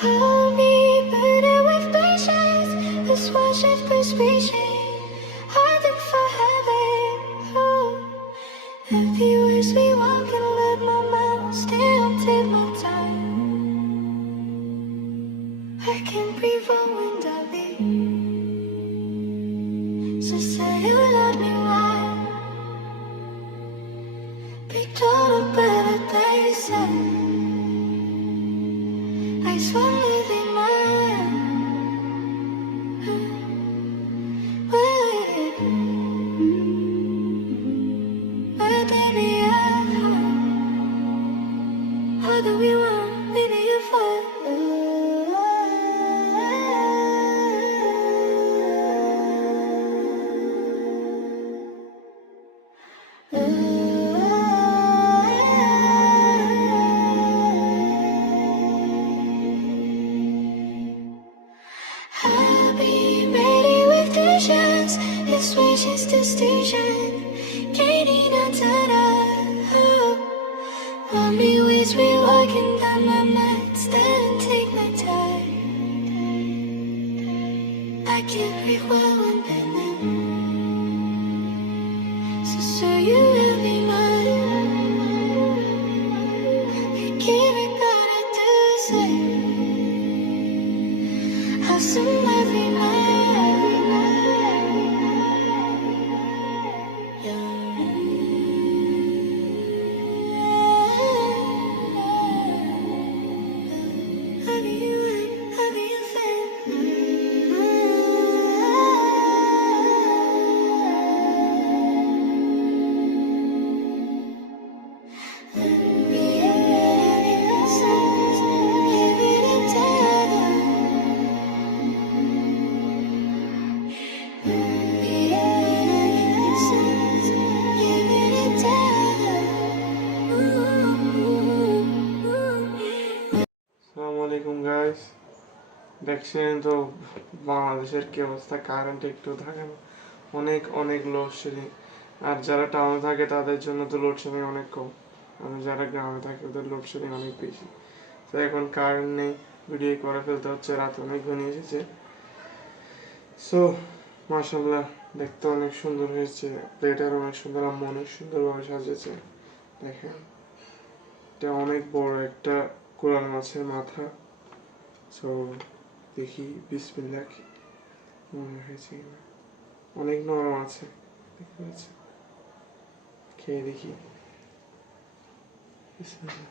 I'll be better with patience. This worship is preaching. Hiding for heaven. Oh. Everywhere we walk and let my mind still take my time. I can breathe on when I leave. So say you love me right. Picked all the better days. I swear living mine. But baby, how do we want? Maybe you fall. I'll be ready with patience. This wish is distinction. Gaining a ta-da. Want me ways we walking down my mind. Stand, take my time. I can't breathe well when bending. So sir, you will be mine. You give me better to say. Have some every night. আসসালামাইকুম guys, দেখছেন তো বাংলাদেশের কি অবস্থা। Current একটু থাকে না, অনেক অনেক লোডশেডিং। আর যারা টাউনে থাকে তাদের জন্য তো লোডশেডিং অনেক কম, আমি যারা গ্রামে থাকি ওদের লোডশেডিং অনেক বেশি। তো এখন কারেন্ট নেই, ভিডিও করে ফেলতে হচ্ছে, রাত অনেক ঘনিয়ে এসেছে। সো মাশাআল্লাহ, দেখতে অনেক সুন্দর হয়েছে, প্লেটার অনেক সুন্দর, আম্মু অনেক সুন্দরভাবে সাজিয়েছে। দেখেন, এটা অনেক বড় একটা কোরাল মাছের মাথা। সো দেখি বিসমিল্লাহ মনে হয়েছে কিনা। অনেক নরম আছে, দেখতে পাচ্ছি, খেয়ে দেখি। বিসমিল্লাহ।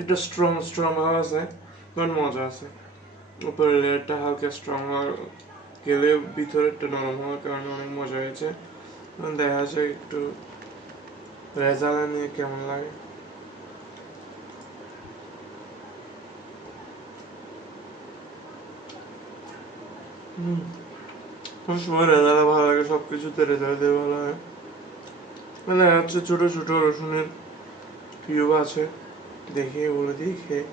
একটু স্ট্রং ভাব আছে, বাট মজা আছে। উপরের লেয়ারটা হালকা স্ট্রং হওয়ার গেলে ভিতরে একটু নরম হওয়ার কারণে অনেক মজা হয়েছে। দেখা যায় একটু রেজালা নিয়ে কেমন লাগে। সবসময় রেজালা ভালো লাগে, সবকিছুতে রেজালা দিয়ে ভালো হয়। মানে হচ্ছে ছোট ছোট রসুনের কিউব আছে, দেখে বলে দিই খেয়ে।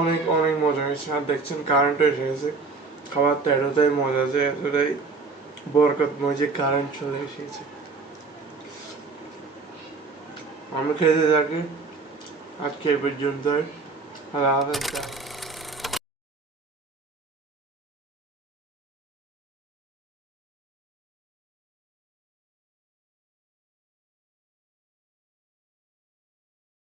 অনেক অনেক অনেক মজা হয়েছে। আর দেখছেন কারেন্ট এসে গেছে, খাবারটা এতটাই মজা যে এতটাই বরকতময় যে কারেন্ট চলে এসেছে। আমি খেতে থাকি, আজকে এই পর্যন্তই। আল্লাহ হাফেজ।